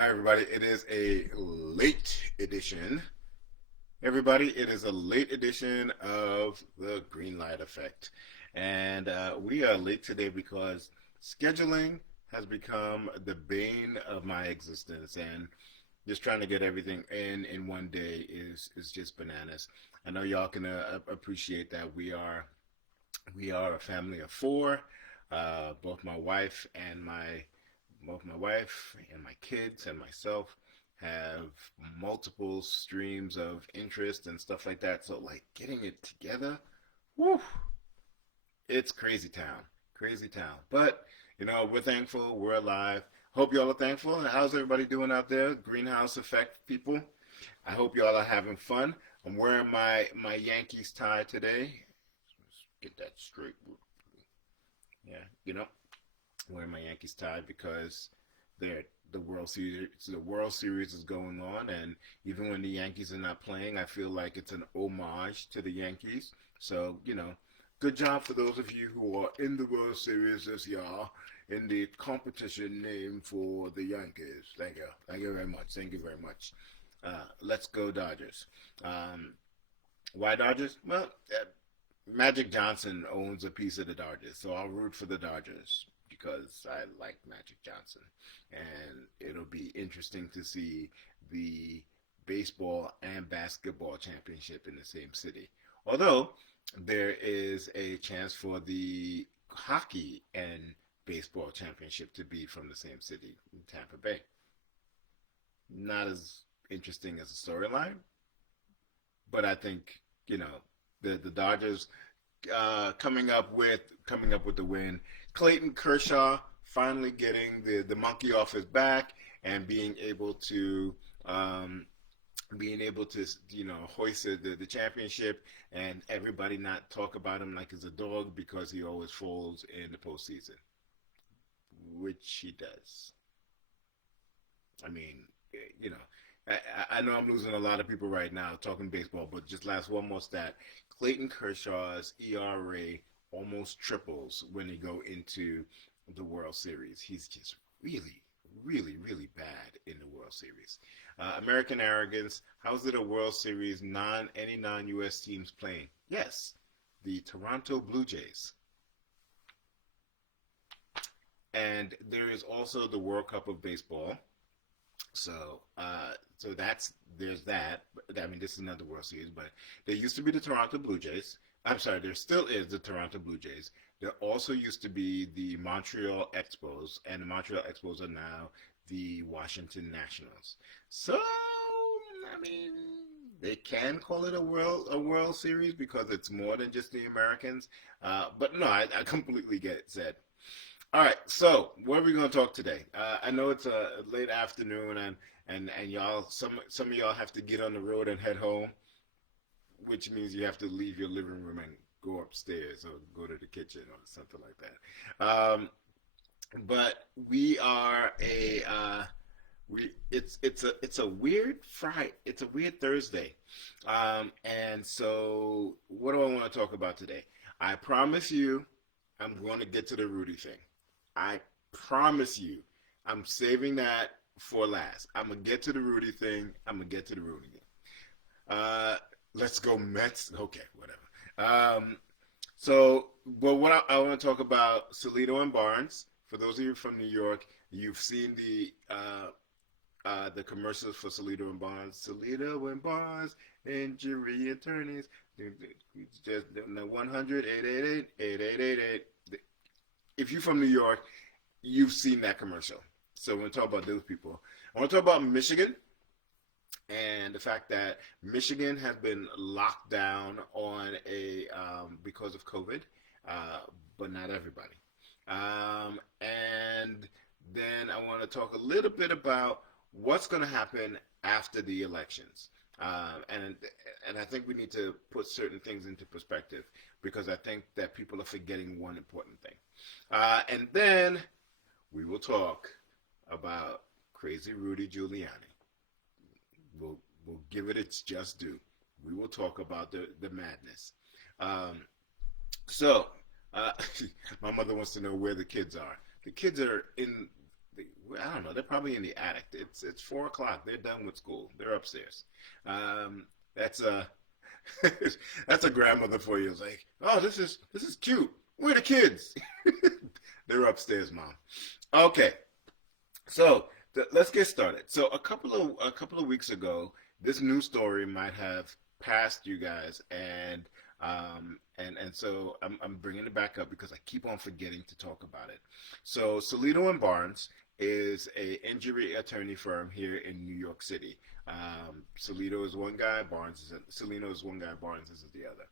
Hi, everybody. It is a late edition. Everybody, it is a late edition of the Green Light Effect. And we are late today because scheduling has become the bane of my existence. And just trying to get everything in one day is just bananas. I know y'all can appreciate that we are a family of four. Both my wife and my kids and myself have multiple streams of interest and stuff like that. So like getting it together, whew, it's crazy town, crazy town. But we're thankful, we're alive. Hope y'all are thankful. How's everybody doing out there? Greenhouse effect people. I hope y'all are having fun. I'm wearing my Yankees tie today. Let's get that straight. Yeah, I'm wearing my Yankees tie because they're the World Series is going on, and even when the Yankees are not playing, I feel like it's an homage to the Yankees. So good job for those of you who are in the World Series this year in the competition name for the Yankees. Thank you very much. Thank you very much. Let's go Dodgers. Um, why Dodgers? Well, Magic Johnson owns a piece of the Dodgers, so I'll root for the Dodgers because I like Magic Johnson, and it'll be interesting to see the baseball and basketball championship in the same city. Although there is a chance for the hockey and baseball championship to be from the same city, Tampa Bay. Not as interesting as a storyline, but I think the Dodgers coming up with the win. Clayton Kershaw finally getting the monkey off his back and um, being able to hoist the championship, and everybody not talk about him like he's a dog because he always falls in the postseason, which he does. I mean, you know, I know I'm losing a lot of people right now talking baseball, but just last one more stat. Clayton Kershaw's ERA almost triples when he go into the World Series. He's just really, really, really bad in the World Series. American arrogance. How's it a World Series? Any non-U.S. teams playing? Yes, the Toronto Blue Jays. And there is also the World Cup of Baseball. So there's that. I mean, this is not the World Series, but there used to be the Toronto Blue Jays. I'm sorry, there still is the Toronto Blue Jays. There also used to be the Montreal Expos, and the Montreal Expos are now the Washington Nationals. So, I mean, they can call it a World Series because it's more than just the Americans. But no, I completely get it, said. All right, so what are we going to talk today? I know it's a late afternoon, and y'all, some of y'all have to get on the road and head home, which means you have to leave your living room and go upstairs or go to the kitchen or something like that. But we are a we it's a weird Friday. It's a weird Thursday, and so what do I want to talk about today? I promise you, I'm going to get to the Rudy thing. I promise you, I'm saving that for last. I'm gonna get to the Rudy thing. I'm gonna get to the Rudy thing. Uh, let's go Mets. Okay, whatever. So, but what I want to talk about Salido and Barnes. For those of you from New York, you've seen the commercials for Salido and Barnes. Salido and Barnes, injury attorneys. Just the 100 888. If you're from New York, you've seen that commercial. So we're going to talk about those people. I want to talk about Michigan and the fact that Michigan has been locked down on a because of COVID, but not everybody. And then I want to talk a little bit about what's going to happen after the elections. And I think we need to put certain things into perspective because I think that people are forgetting one important thing. And then we will talk about Crazy Rudy Giuliani. We'll give it its just due. We will talk about the madness. Um, so, uh, my mother wants to know where the kids are. The kids are I don't know. They're probably in the attic. It's 4 o'clock. They're done with school. They're upstairs. That's a that's a grandmother for you. It's like, oh, this is cute. Where are the kids? They're upstairs, mom. Okay, so let's get started. So a couple of weeks ago, this news story might have passed you guys, and so I'm bringing it back up because I keep on forgetting to talk about it. So Salito and Barnes is a injury attorney firm here in New York City. Salito is one guy, Salino is one guy, Barnes is the other.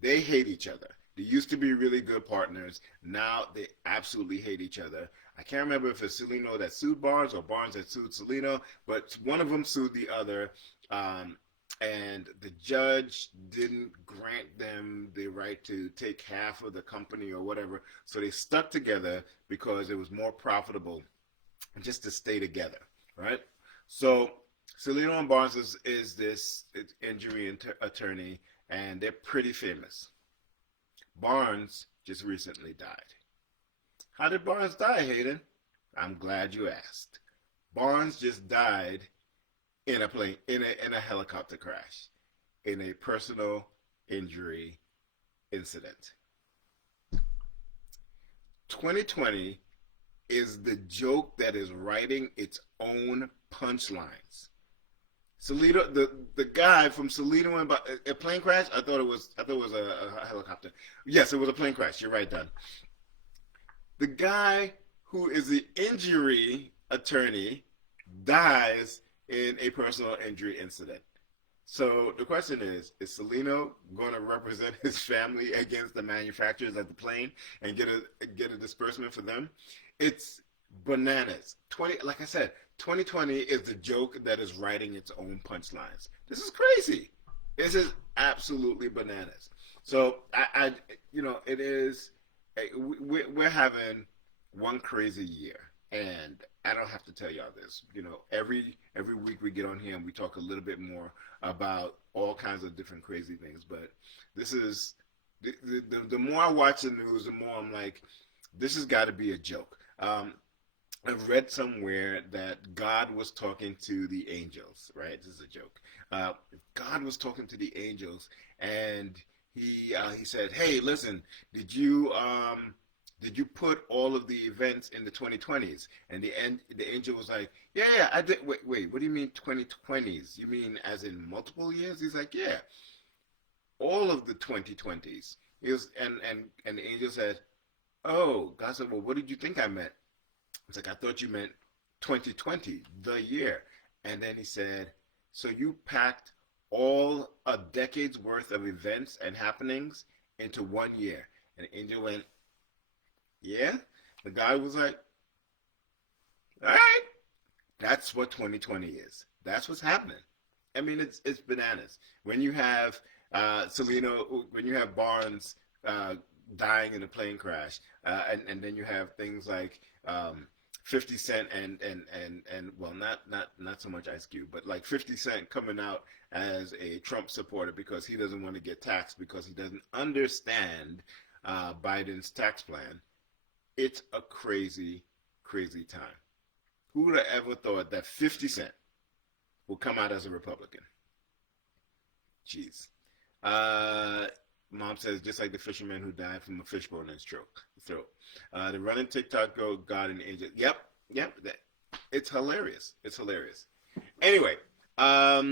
They hate each other. They used to be really good partners. Now they absolutely hate each other. I can't remember if it's Salino that sued Barnes or Barnes that sued Salino, but one of them sued the other. Um, and the judge didn't grant them the right to take half of the company or whatever. So they stuck together because it was more profitable just to stay together, right? So Salino and Barnes is this injury attorney, and they're pretty famous. Barnes just recently died. How did Barnes die, Hayden? I'm glad you asked. Barnes just died in a plane in a helicopter crash, in a personal injury incident. 2020 is the joke that is writing its own punchlines. Salito, the guy from Salito and a plane crash. I thought it was a helicopter. Yes, it was a plane crash. You're right, Don. The guy who is the injury attorney dies in a personal injury incident. So the question is Salino going to represent his family against the manufacturers of the plane and get a disbursement for them? It's bananas. Like I said, 2020 is the joke that is writing its own punchlines. This is crazy. This is absolutely bananas. So it is. We're having one crazy year, and I don't have to tell y'all this. Every week we get on here and we talk a little bit more about all kinds of different crazy things. But this is the more I watch the news, the more I'm like, this has got to be a joke. I've read somewhere that God was talking to the angels, right? This is a joke. God was talking to the angels, and he said, "Hey, listen, did you put all of the events in the 2020s?" And the angel was like, "Yeah, yeah, I did." Wait, what do you mean 2020s? You mean as in multiple years? He's like, "Yeah, all of the 2020s." He was, and the angel said, "Oh." God said, "Well, what did you think I meant?" It's like, "I thought you meant 2020, the year." And then he said, "So you packed all a decade's worth of events and happenings into one year?" And the angel went, "Yeah." The guy was like, "All right." That's what 2020 is. That's what's happening. I mean, it's bananas. When you have Salino, when you have Barnes dying in a plane crash, and then you have things like 50 Cent and well, not so much Ice Cube, but like 50 Cent coming out as a Trump supporter because he doesn't want to get taxed because he doesn't understand Biden's tax plan. It's a crazy, crazy time. Who would have ever thought that 50 Cent will come out as a Republican? Jeez. Mom says, just like the fisherman who died from a fishbone in his throat. The running TikTok girl, God and Angel. Yep. It's hilarious. It's hilarious. Anyway, yeah,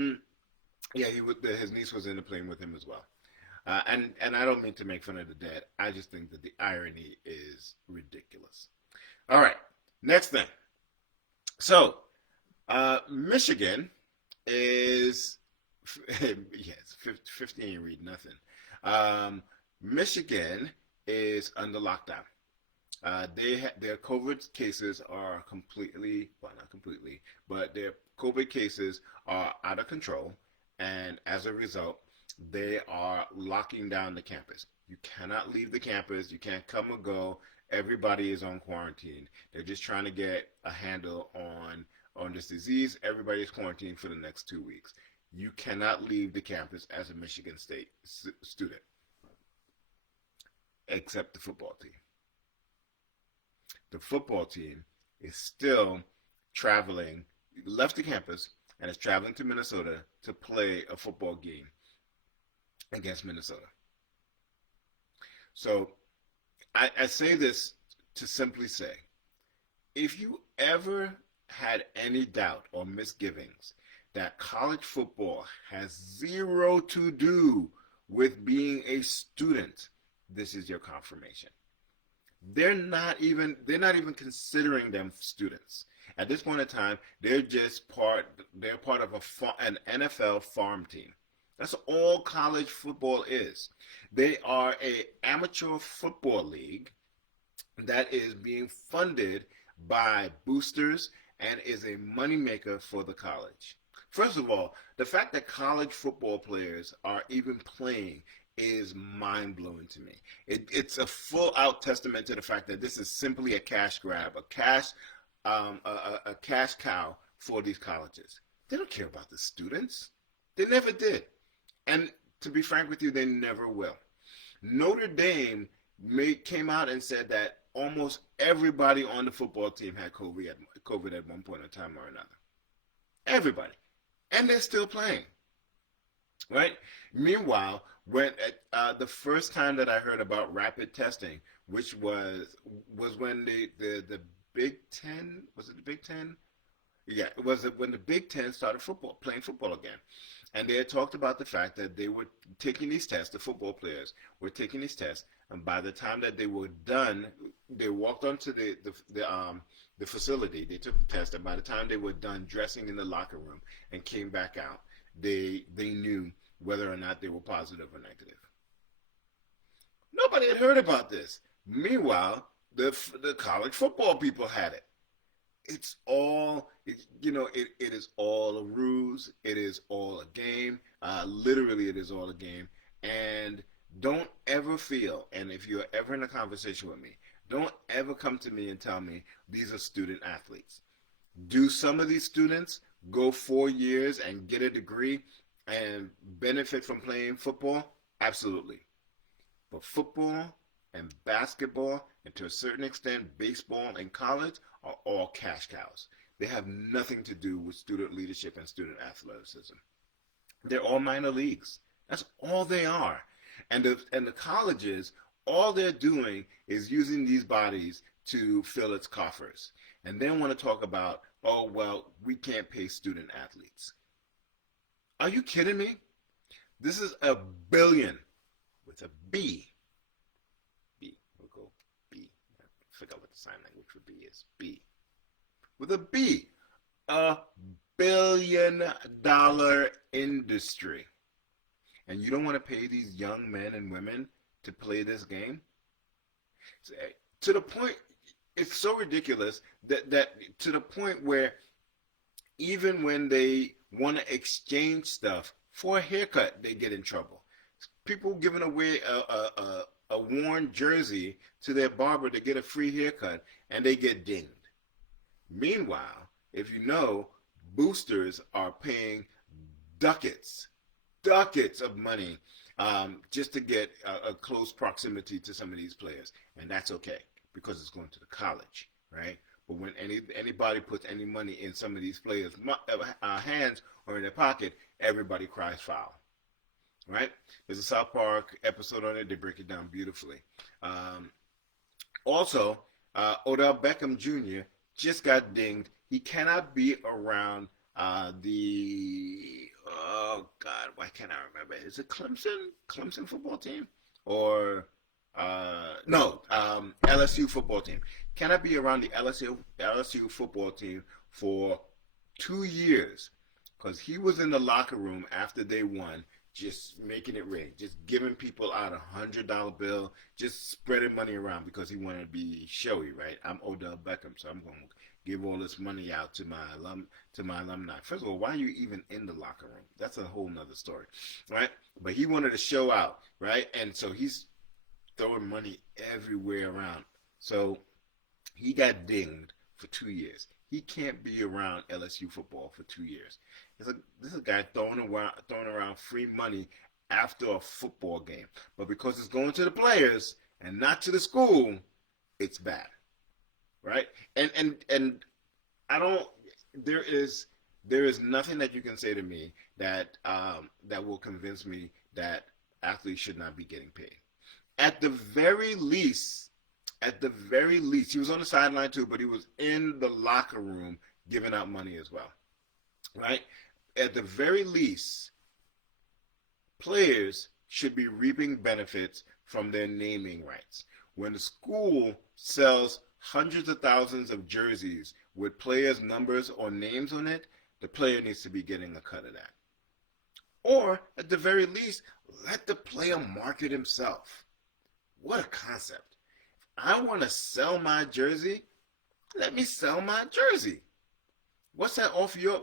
his niece was in the plane with him as well. And I don't mean to make fun of the dead. I just think that the irony is ridiculous. All right, next thing. So, Michigan is, yes, 15 read nothing. Michigan is under lockdown. Their COVID cases are completely, well, not completely, but their COVID cases are out of control, and as a result, they are locking down the campus. You cannot leave the campus. You can't come or go. Everybody is on quarantine. They're just trying to get a handle on this disease. Everybody's quarantined for the next 2 weeks. You cannot leave the campus as a Michigan State student, except the football team. The football team is still traveling, left the campus, and is traveling to Minnesota to play a football game against Minnesota. So I say this to simply say, if you ever had any doubt or misgivings that college football has zero to do with being a student, this is your confirmation. They're not even considering them students. At this point in time, they're part of an NFL farm team. That's all college football is. They are a amateur football league that is being funded by boosters and is a moneymaker for the college. First of all, the fact that college football players are even playing is mind blowing to me. It's a full out testament to the fact that this is simply a cash grab, a cash cow for these colleges. They don't care about the students. They never did, and to be frank with you, they never will. Notre Dame came out and said that almost everybody on the football team had COVID at one point in time or another. Everybody, and they're still playing. Right? Meanwhile, when the first time that I heard about rapid testing, which was when the Big Ten, was it the Big Ten? Yeah, it was when the Big Ten started playing football again, and they had talked about the fact that they were taking these tests. The football players were taking these tests, and by the time that they were done, they walked onto the facility. They took the test, and by the time they were done dressing in the locker room and came back out, they knew whether or not they were positive or negative. Nobody had heard about this. Meanwhile, the college football people had it. It's all, it is all a ruse. It is all a game. Literally, it is all a game. And don't ever feel, and if you're ever in a conversation with me, don't ever come to me and tell me these are student athletes. Do some of these students go 4 years and get a degree and benefit from playing football? Absolutely. But football and basketball, and to a certain extent baseball and college, are all cash cows. They have nothing to do with student leadership and student athleticism. They're all minor leagues. That's all they are. And the colleges, all they're doing is using these bodies to fill its coffers. And then want to talk about, oh, well, we can't pay student athletes. Are you kidding me? This is a billion with a B. B. We'll go B. I forgot what the sign language for B is. B. With a B. $1 billion industry. And you don't want to pay these young men and women to play this game? To the point, it's so ridiculous that to the point where even when they want to exchange stuff for a haircut, they get in trouble. People giving away a worn jersey to their barber to get a free haircut, and they get dinged. Meanwhile, if you know, boosters are paying ducats of money just to get a close proximity to some of these players, and that's okay because it's going to the college, right? But when anybody puts any money in some of these players' hands or in their pocket, everybody cries foul, right? There's a South Park episode on it. They break it down beautifully. Also, Odell Beckham Jr. just got dinged. He cannot be around oh God, why can't I remember? Is it Clemson football team? Or no, LSU football team. Cannot be around the LSU football team for 2 years because he was in the locker room after they won, just making it rain, just giving people out $100 bill, just spreading money around because he wanted to be showy, right? I'm Odell Beckham, so I'm going to give all this money out to my alumni. First of all, why are you even in the locker room? That's a whole nother story, right? But he wanted to show out, right? And so he's throwing money everywhere around. So he got dinged for 2 years. He can't be around LSU football for 2 years. This is a guy throwing around free money after a football game. But because it's going to the players and not to the school, it's bad. right? And I don't. There is there is nothing that you can say to me that will convince me that athletes should not be getting paid. At the very least, he was on the sideline too, but he was in the locker room giving out money as well, right? At the very least, players should be reaping benefits from their naming rights. When the school sells hundreds of thousands of jerseys with players' numbers or names on it, the player needs to be getting a cut of that. Or, at the very least, let the player market himself. What a concept. I want to sell my jersey. Let me sell my jersey. What's that off your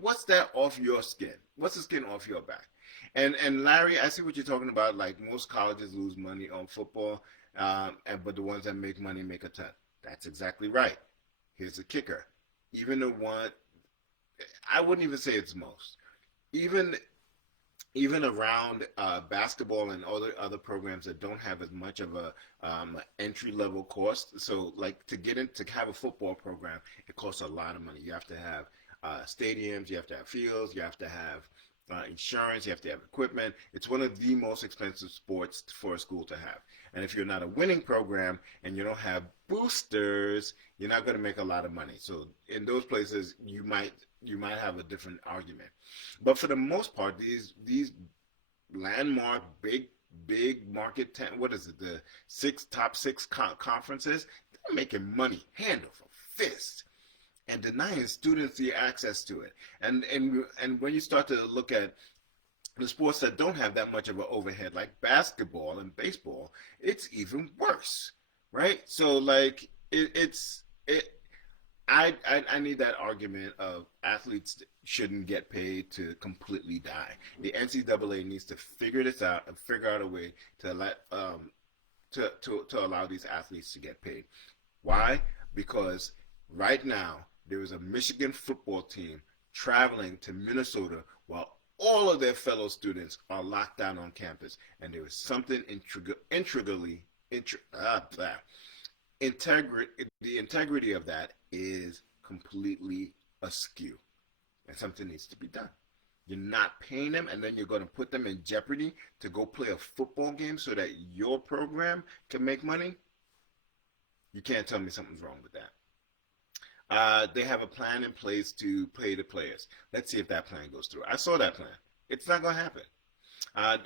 what's that off your skin? What's the skin off your back? And Larry, I see what you're talking about. Like most colleges lose money on football, but the ones that make money make a ton. That's exactly right. Here's the kicker. Even the one, I wouldn't even say it's most. Even even around basketball and other programs that don't have as much of a entry level cost. So like to get in to have a football program, it costs a lot of money. You have to have stadiums, you have to have fields, you have to have insurance, you have to have equipment. It's one of the most expensive sports for a school to have. And if you're not a winning program and you don't have boosters, you're not going to make a lot of money. So in those places, you might have a different argument. But for the most part, these landmark big market what is it, the top six conferences, they're making money hand over fist and denying students the access to it. And when you start to look at the sports that don't have that much of an overhead, like basketball and baseball, it's even worse, right? So like it. I need that argument of athletes shouldn't get paid to completely die. The NCAA needs to figure this out and figure out a way to let to allow these athletes to get paid. Why? Because right now there is a Michigan football team traveling to Minnesota while all of their fellow students are locked down on campus, and there is something integrally the integrity of that is completely askew, and something needs to be done. You're not paying them, and then you're going to put them in jeopardy to go play a football game so that your program can make money. You can't tell me something's wrong with that. They have a plan in place to pay the players. Let's see if that plan goes through. I saw that plan. It's not going to happen.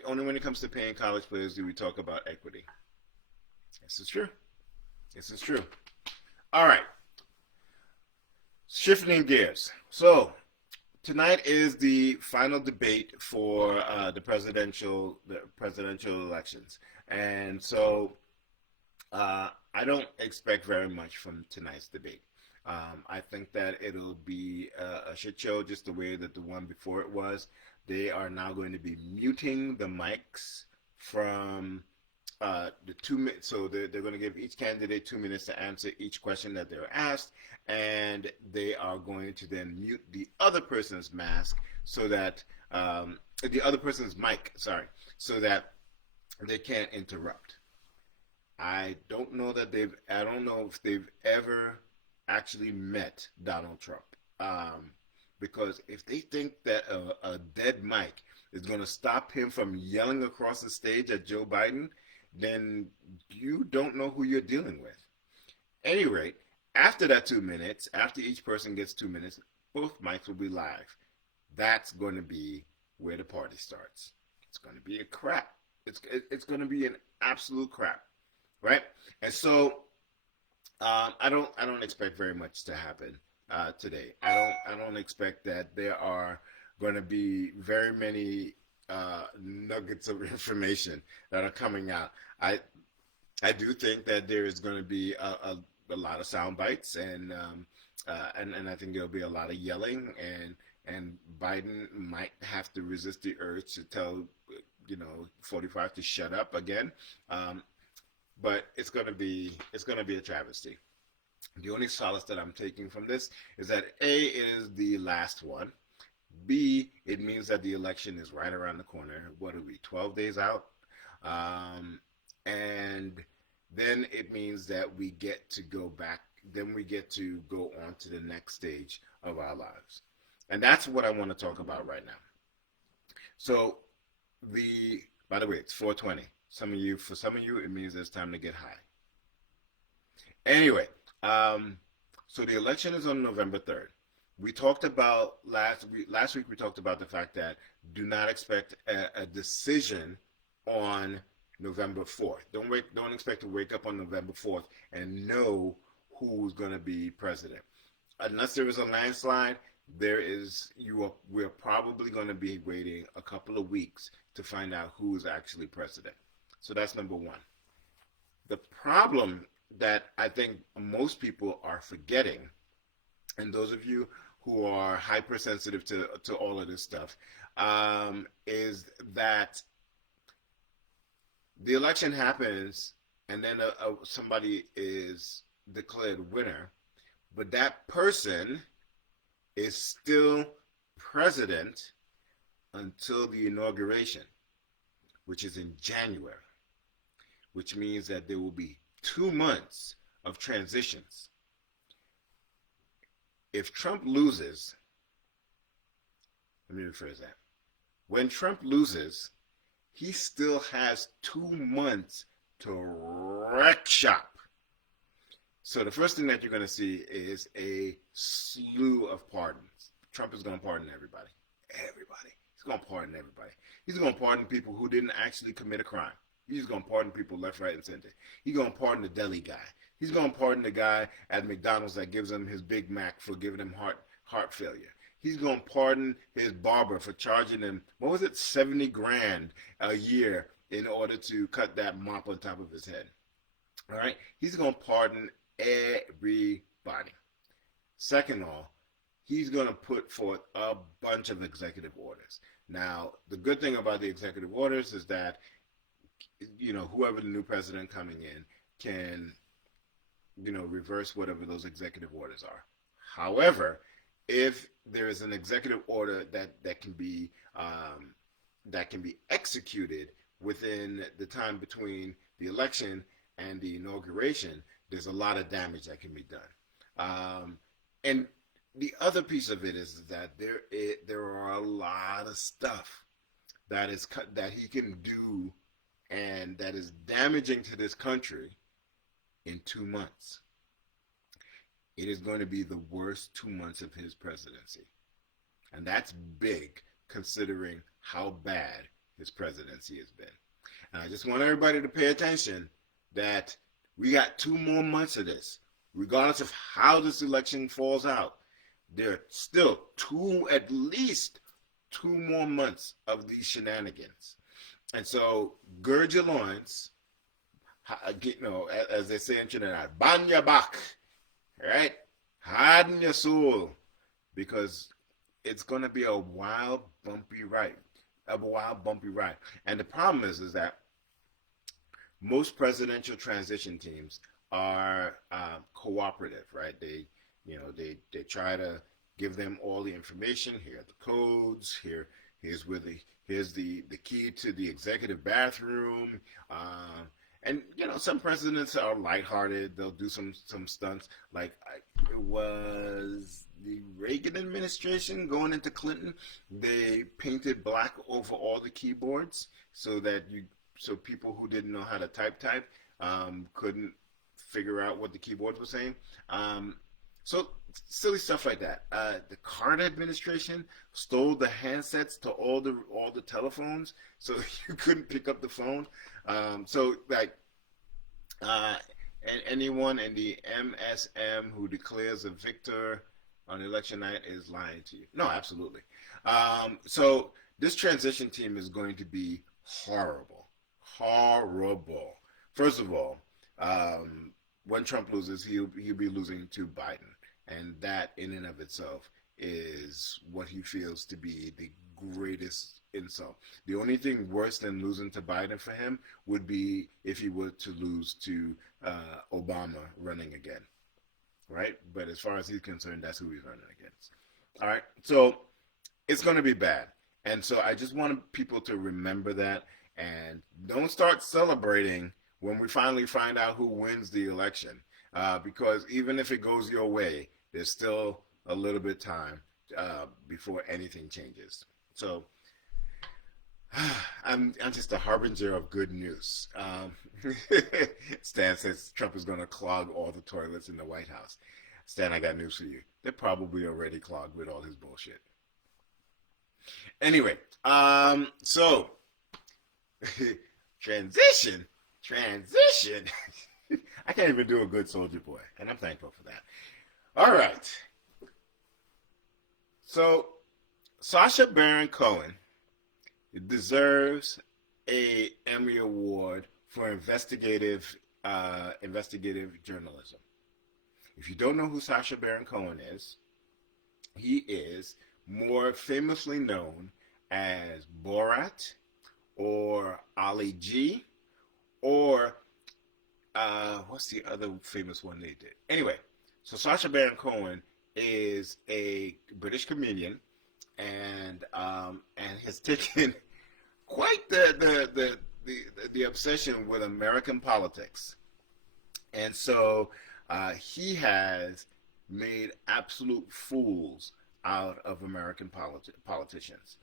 Only when it comes to paying college players do we talk about equity. This is true. This is true. All right. Shifting gears. So tonight is the final debate for the presidential elections, and so I don't expect very much from tonight's debate. I think that it'll be a shit show, just the way that the one before it was. They are now going to be muting the mics from the 2 minutes. So they're going to give each candidate 2 minutes to answer each question that they're asked, and they are going to then mute the other person's mask so that the other person's mic, sorry, so that they can't interrupt. I don't know if they've ever actually met Donald Trump. Because if they think that a dead mic is going to stop him from yelling across the stage at Joe Biden, then you don't know who you're dealing with. At any rate, after that 2 minutes, after each person gets 2 minutes, both mics will be live. That's going to be where the party starts. It's going to be a crap. It's going to be an absolute crap, right? And so I don't expect very much to happen today. I don't expect that there are going to be very many nuggets of information that are coming out. I do think that there is going to be a lot of sound bites, and I think there'll be a lot of yelling, and Biden might have to resist the urge to tell 45 to shut up again. But it's gonna be a travesty. The only solace that I'm taking from this is that A, it is the last one. B, it means that the election is right around the corner. What are we, 12 days out? And then it means that we get to go back then we get to go on to the next stage of our lives. And that's what I want to talk about right now. So by the way, it's 4:20. For some of you, it means it's time to get high. Anyway, so the election is on November 3rd. We talked about last week we talked about the fact that do not expect a decision on November 4th. Don't expect to wake up on November 4th and know who's going to be president. Unless there is a landslide, we're probably going to be waiting a couple of weeks to find out who is actually president. So that's number one. The problem that I think most people are forgetting, and those of you who are hypersensitive to all of this stuff, is that the election happens and then somebody is declared winner, but that person is still president until the inauguration, which is in January, which means that there will be 2 months of transitions. If Trump loses, let me rephrase that. When Trump loses, he still has 2 months to wreck shop. So the first thing that you're going to see is a slew of pardons. Trump is going to pardon everybody. Everybody. He's going to pardon everybody. He's going to pardon people who didn't actually commit a crime. He's going to pardon people left, right, and center. He's going to pardon the deli guy. He's going to pardon the guy at McDonald's that gives him his Big Mac for giving him heart failure. He's going to pardon his barber for charging him, what was it, 70 grand a year in order to cut that mop on top of his head. All right? He's going to pardon everybody. Second of all, he's going to put forth a bunch of executive orders. Now, the good thing about the executive orders is that, whoever the new president coming in can, reverse whatever those executive orders are. However, if there is an executive order that can be executed within the time between the election and the inauguration, there's a lot of damage that can be done. And the other piece of it is that there are a lot of stuff that he can do and that is damaging to this country in 2 months. It is going to be the worst 2 months of his presidency. And that's big considering how bad his presidency has been. And I just want everybody to pay attention that we got 2 more months of this. Regardless of how this election falls out, there are still at least 2 more months of these shenanigans. And so, gird your loins, as they say in Trinidad, ban your back, right? Harden your soul, because it's going to be a wild, bumpy ride. And the problem is that most presidential transition teams are cooperative, right? They try to give them all the information. Here are the codes. Here's the key to the executive bathroom. And some presidents are lighthearted. They'll do some stunts. Like it was the Reagan administration going into Clinton. They painted black over all the keyboards so people who didn't know how to type couldn't figure out what the keyboards were saying. So silly stuff like that. The Carter administration stole the handsets to all the telephones, so you couldn't pick up the phone. Anyone in the MSM who declares a victor on election night is lying to you. No, absolutely. So this transition team is going to be horrible. First of all, when Trump loses, he'll be losing to Biden. And that in and of itself is what he feels to be the greatest insult. The only thing worse than losing to Biden for him would be if he were to lose to Obama running again, right? But as far as he's concerned, that's who he's running against. All right, so it's going to be bad. And so I just want people to remember that and don't start celebrating when we finally find out who wins the election. because even if it goes your way, there's still a little bit of time before anything changes. So I'm just a harbinger of good news. Stan says Trump is going to clog all the toilets in the White House. Stan, I got news for you. They're probably already clogged with all his bullshit. Anyway, so transition. I can't even do a good Soldier Boy, and I'm thankful for that. All right. So Sacha Baron Cohen deserves a Emmy Award for investigative journalism. If you don't know who Sacha Baron Cohen is, he is more famously known as Borat or Ali G or what's the other famous one they did? Anyway, so Sacha Baron Cohen is a British comedian and has taken quite the obsession with American politics, and so he has made absolute fools out of American politicians.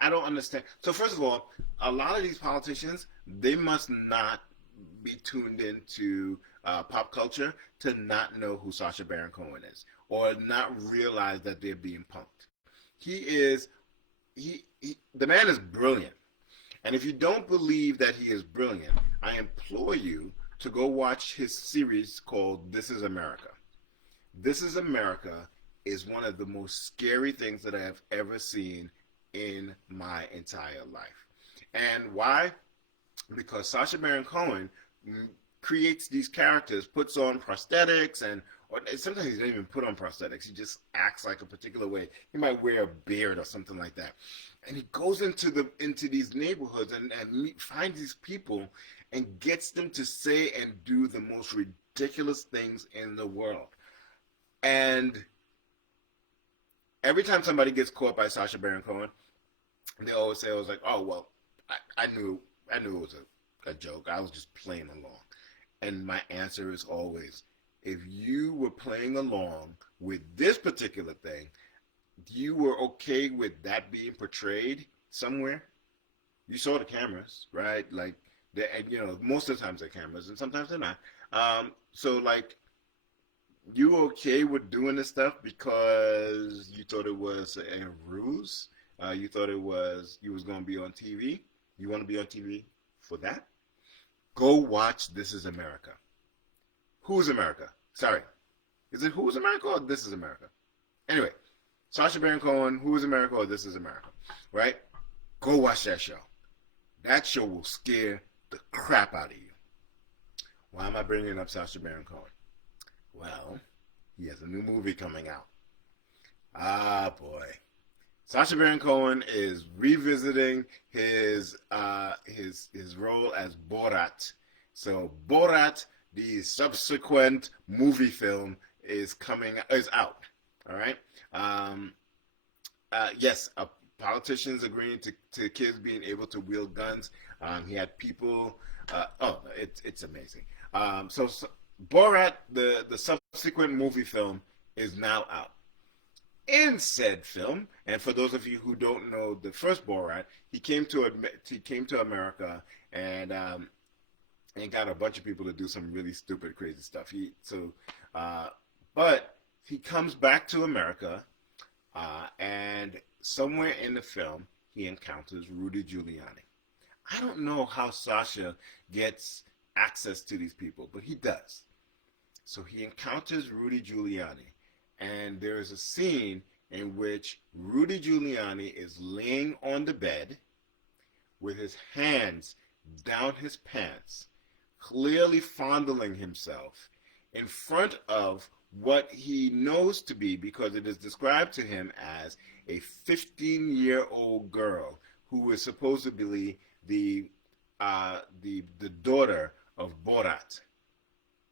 I don't understand. So first of all, a lot of these politicians, they must not be tuned into pop culture to not know who Sacha Baron Cohen is, or not realize that they're being punked. The man is brilliant. And if you don't believe that he is brilliant, I implore you to go watch his series called This Is America. This Is America is one of the most scary things that I have ever seen in my entire life. And why? Because Sacha Baron Cohen creates these characters, puts on prosthetics, or sometimes he doesn't even put on prosthetics. He just acts like a particular way. He might wear a beard or something like that. And he goes into these neighborhoods and finds these people and gets them to say and do the most ridiculous things in the world. And every time somebody gets caught by Sacha Baron Cohen, they always say, I was like, oh, well, I knew it was a joke. I was just playing along. And my answer is always, if you were playing along with this particular thing, you were okay with that being portrayed somewhere. You saw the cameras, right? Like, most of the times they're cameras, and sometimes they're not. So, like, you okay with doing this stuff because you thought it was a ruse? You thought you was going to be on TV? You want to be on TV for that? Go watch This Is America. Who's America? Sorry. Is it Who's America or This Is America? Anyway, Sacha Baron Cohen, Who is America or This Is America, right? Go watch that show. That show will scare the crap out of you. Why am I bringing up Sacha Baron Cohen? Well, he has a new movie coming out. Ah, boy. Sacha Baron Cohen is revisiting his role as Borat. So Borat, the subsequent movie film, is out. All right. Yes, politicians agreeing to kids being able to wield guns. He had people. It's amazing. So Borat, the subsequent movie film, is now out. In said film, and for those of you who don't know the first Borat, he came to America and got a bunch of people to do some really stupid, crazy stuff. But he comes back to America, and somewhere in the film, he encounters Rudy Giuliani. I don't know how Sasha gets access to these people, but he does. So he encounters Rudy Giuliani, and there is a scene in which Rudy Giuliani is laying on the bed with his hands down his pants, clearly fondling himself in front of what he knows to be, because it is described to him as a 15-year-old girl who is supposedly the daughter of Borat,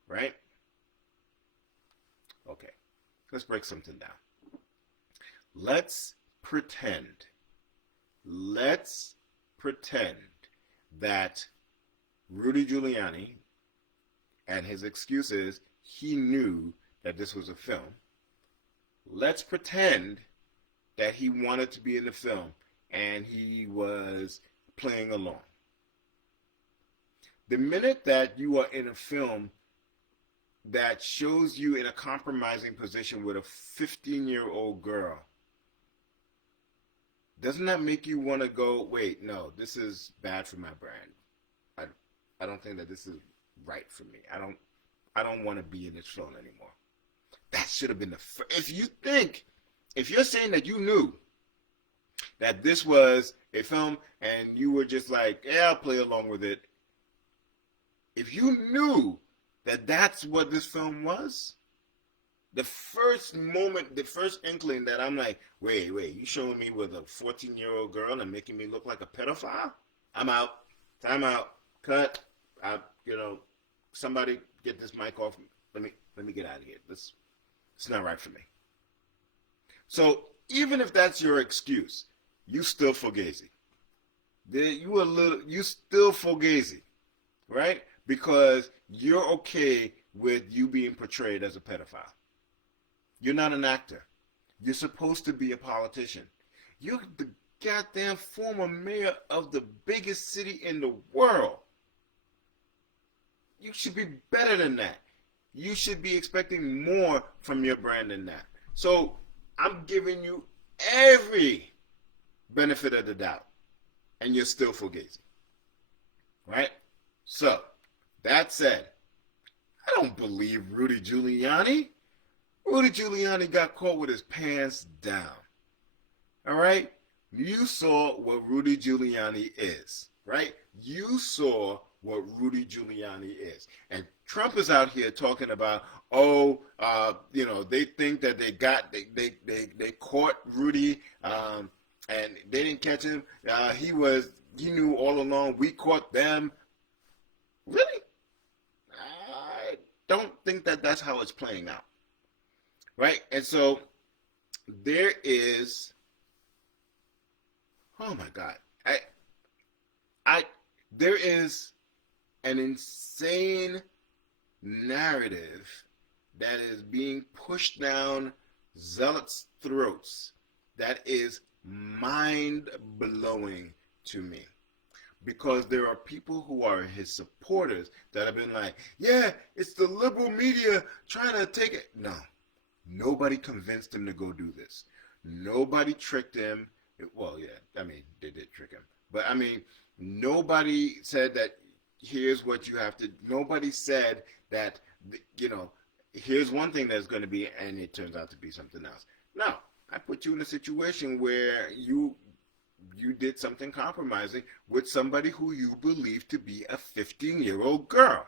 right? Okay, let's break something down. Let's pretend that Rudy Giuliani And his excuse is he knew that this was a film. Let's pretend that he wanted to be in the film and he was playing along. The minute that you are in a film that shows you in a compromising position with a 15-year-old girl, doesn't that make you want to go, wait, no, this is bad for my brand. I don't think that this is right for me. I don't want to be in this film anymore. That should have been the first. If you're saying that you knew that this was a film and you were just like, yeah, I'll play along with it. If you knew that that's what this film was, the first moment, the first inkling that I'm like, wait, you showing me with a 14-year-old girl and making me look like a pedophile? I'm out. Time out. Cut. Somebody get this mic off. Let me get out of here. It's not right for me. So even if that's your excuse, you still fugazi. You still fugazi, right? Because you're okay with you being portrayed as a pedophile. You're not an actor. You're supposed to be a politician. You're the goddamn former mayor of the biggest city in the world. You should be better than that. You should be expecting more from your brand than that. So I'm giving you every benefit of the doubt, and you're still fugazi, right? So that said, I don't believe Rudy Giuliani. Rudy Giuliani got caught with his pants down. All right? You saw what Rudy Giuliani is, right? You saw what Rudy Giuliani is. And Trump is out here talking about, they think that they caught Rudy, and they didn't catch him. He knew all along. We caught them. Really? I don't think that that's how it's playing out. Right? And so there is, oh my God, there is an insane narrative that is being pushed down zealots' throats that is mind-blowing to me. Because there are people who are his supporters that have been like, yeah, it's the liberal media trying to take it. No. Nobody convinced him to go do this. Nobody tricked him. Well, yeah, they did trick him. But, nobody said that here's what you have to... Nobody said that, here's one thing that's going to be, and it turns out to be something else. No, I put you in a situation where you did something compromising with somebody who you believe to be a 15-year-old girl.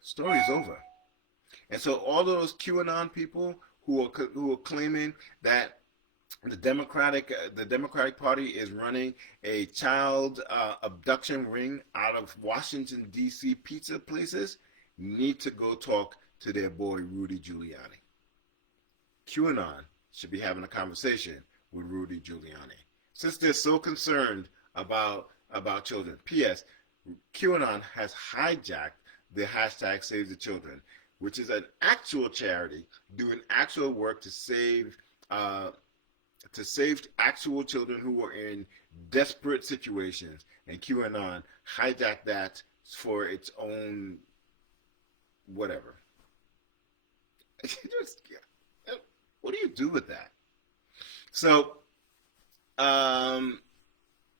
Story's over. And so all of those QAnon people who are claiming that the Democratic Party is running a child abduction ring out of Washington, D.C. pizza places need to go talk to their boy Rudy Giuliani. QAnon should be having a conversation with Rudy Giuliani. Since they're so concerned about children. P.S. QAnon has hijacked the hashtag Save the Children, which is an actual charity doing actual work to save actual children who are in desperate situations. And QAnon hijacked that for its own whatever. What do you do with that? So, all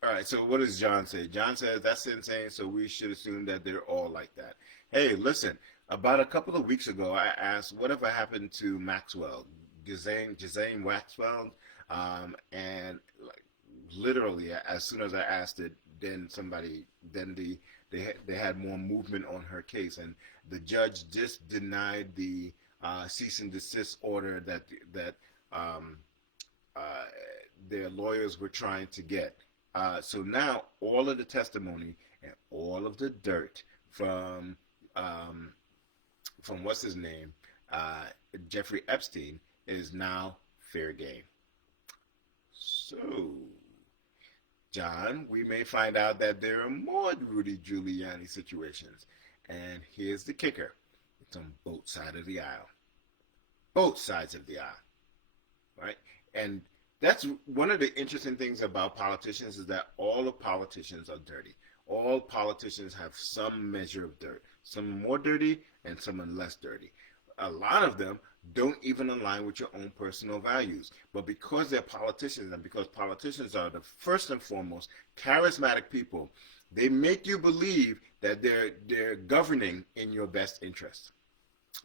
right, so what does John say? John says, that's insane, so we should assume that they're all like that. Hey, listen, about a couple of weeks ago, I asked, whatever happened to Maxwell, Ghislaine Maxwell? And like, literally, as soon as I asked it, then they had more movement on her case, and the judge just denied the cease and desist order that their lawyers were trying to get. So now all of the testimony and all of the dirt from what's his name, Jeffrey Epstein, is now fair game. So John, we may find out that there are more Rudy Giuliani situations. And here's the kicker. It's on both sides of the aisle. Both sides of the aisle, right? And that's one of the interesting things about politicians is that all of politicians are dirty. All politicians have some measure of dirt. Some more dirty and some are less dirty. A lot of them don't even align with your own personal values. But because they're politicians and because politicians are the first and foremost charismatic people, they make you believe that they're governing in your best interest.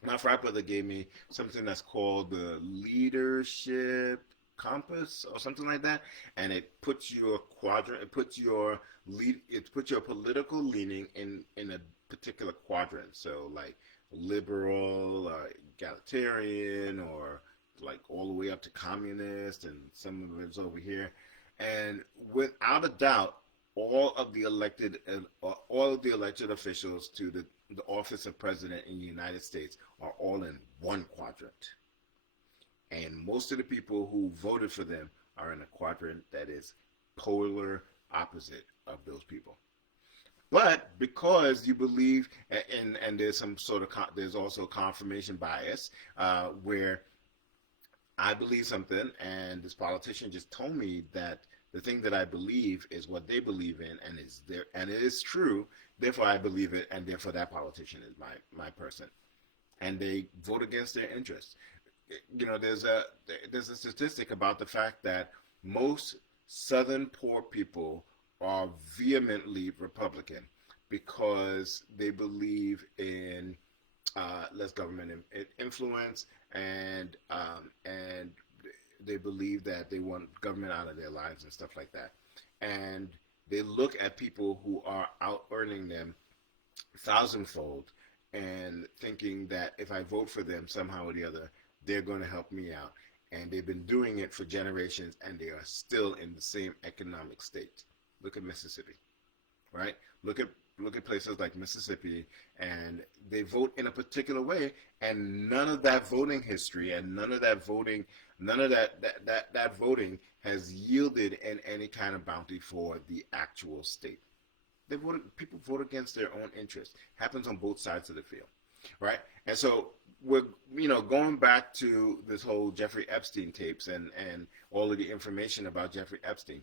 My frat brother gave me something that's called the leadership compass or something like that, and it puts your quadrant, it puts your political leaning in a particular quadrant. So like liberal, egalitarian, or like all the way up to communist, and some of it's over here. And without a doubt, all of the elected officials to the office of president in the United States are all in one quadrant. And most of the people who voted for them are in a quadrant that is polar opposite of those people. But because you believe, and there's some sort of, there's also confirmation bias, where I believe something, and this politician just told me that the thing that I believe is what they believe in, and it is true. Therefore, I believe it, and therefore that politician is my person. And they vote against their interests. You know, there's a statistic about the fact that most Southern poor people are vehemently Republican because they believe in less government influence, and they believe that they want government out of their lives and stuff like that. And they look at people who are out earning them thousandfold and thinking that if I vote for them somehow or the other, they're going to help me out. And they've been doing it for generations, and they are still in the same economic state. Look at Mississippi, right? Look at places like Mississippi, and they vote in a particular way, and none of that voting history and none of that voting has yielded in any kind of bounty for the actual state. People vote against their own interests. Happens on both sides of the field, right? And so we're going back to this whole Jeffrey Epstein tapes and all of the information about Jeffrey Epstein.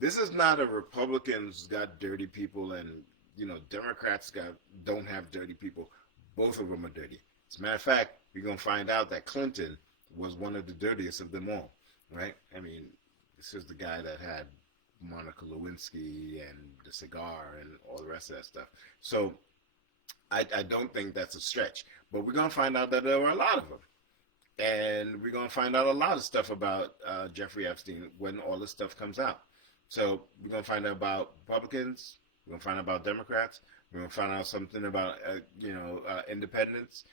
This is not a Republicans got dirty people and Democrats don't have dirty people. Both of them are dirty. As a matter of fact, we're gonna find out that Clinton was one of the dirtiest of them all, right? I mean, this is the guy that had Monica Lewinsky and the cigar and all the rest of that stuff. So I don't think that's a stretch. But we're going to find out that there were a lot of them. And we're going to find out a lot of stuff about Jeffrey Epstein when all this stuff comes out. So we're going to find out about Republicans. We're going to find out about Democrats. We're going to find out something about, independents.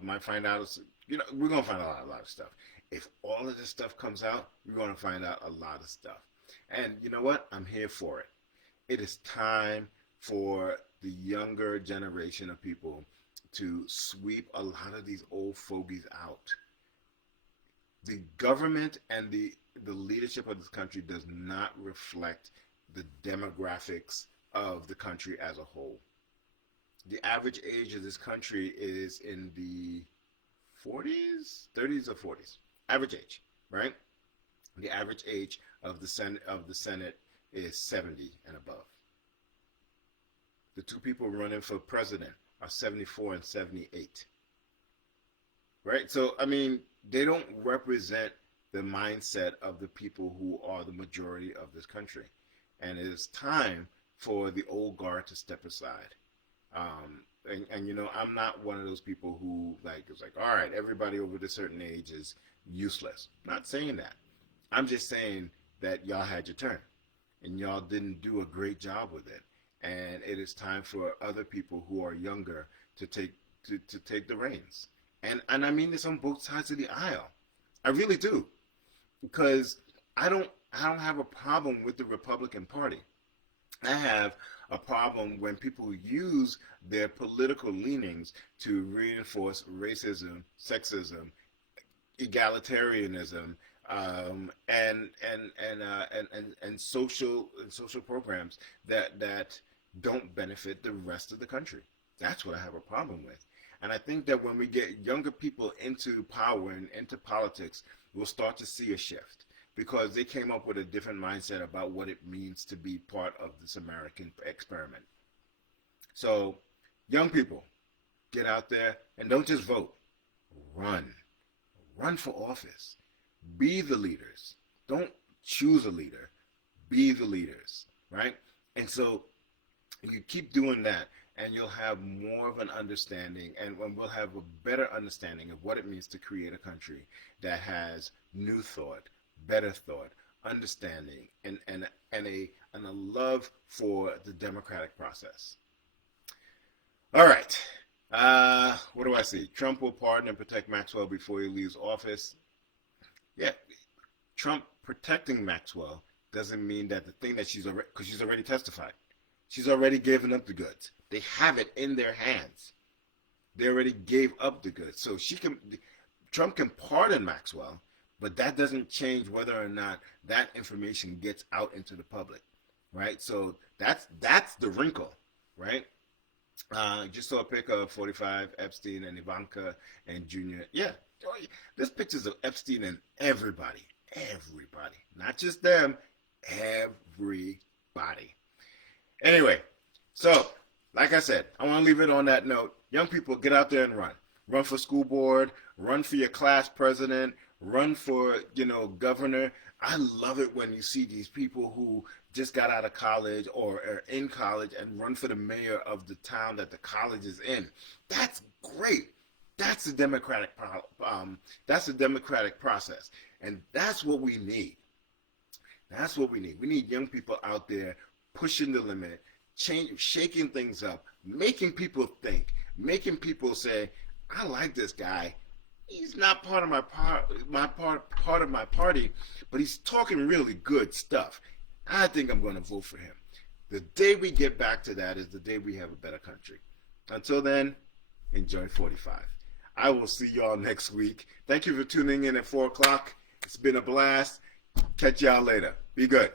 Might find out, we're going to find out a lot of stuff. If all of this stuff comes out, we're going to find out a lot of stuff. And you know what? I'm here for it. It is time for the younger generation of people to sweep a lot of these old fogies out. The government and the leadership of this country does not reflect the demographics of the country as a whole. The average age of this country is in the 40s, 30s or 40s. Average age, right? The average age of the Senate is 70 and above. The two people running for president are 74 and 78. Right? So, I mean, they don't represent the mindset of the people who are the majority of this country. And it is time for the old guard to step aside. I'm not one of those people who is like, all right, everybody over a certain age is useless. I'm not saying that. I'm just saying that y'all had your turn and y'all didn't do a great job with it. And it is time for other people who are younger to take the reins. And I mean this on both sides of the aisle. I really do. Because I don't have a problem with the Republican Party. I have a problem when people use their political leanings to reinforce racism, sexism, egalitarianism, And social programs that don't benefit the rest of the country. That's what I have a problem with. And I think that when we get younger people into power and into politics, we'll start to see a shift because they came up with a different mindset about what it means to be part of this American experiment. So, young people, get out there and don't just vote. Run. Run for office. Be the leaders. Don't choose a leader. Be the leaders, right? And so you keep doing that and you'll have more of an understanding and we'll have a better understanding of what it means to create a country that has new thought, better thought, understanding, and a love for the democratic process. All right. What do I see? Trump will pardon and protect Maxwell before he leaves office. Yeah, Trump protecting Maxwell doesn't mean that the thing that because she's already testified. She's already given up the goods. They have it in their hands. They already gave up the goods. So Trump can pardon Maxwell, but that doesn't change whether or not that information gets out into the public, right? So that's the wrinkle, right? Just saw a pic of 45, Epstein and Ivanka and Junior. Yeah, there's pictures of Epstein and everybody, not just them, everybody. Anyway, so like I said, I want to leave it on that note. Young people, get out there and run. Run for school board, run for your class president, run for, governor. I love it when you see these people who just got out of college or are in college and run for the mayor of the town that the college is in. That's great. That's the democratic process. And that's what we need. That's what we need. We need young people out there pushing the limit, shaking things up, making people think, making people say, I like this guy. He's not part of part of my party, but he's talking really good stuff. I think I'm going to vote for him. The day we get back to that is the day we have a better country. Until then, enjoy 45. I will see y'all next week. Thank you for tuning in at 4 o'clock. It's been a blast. Catch y'all later. Be good.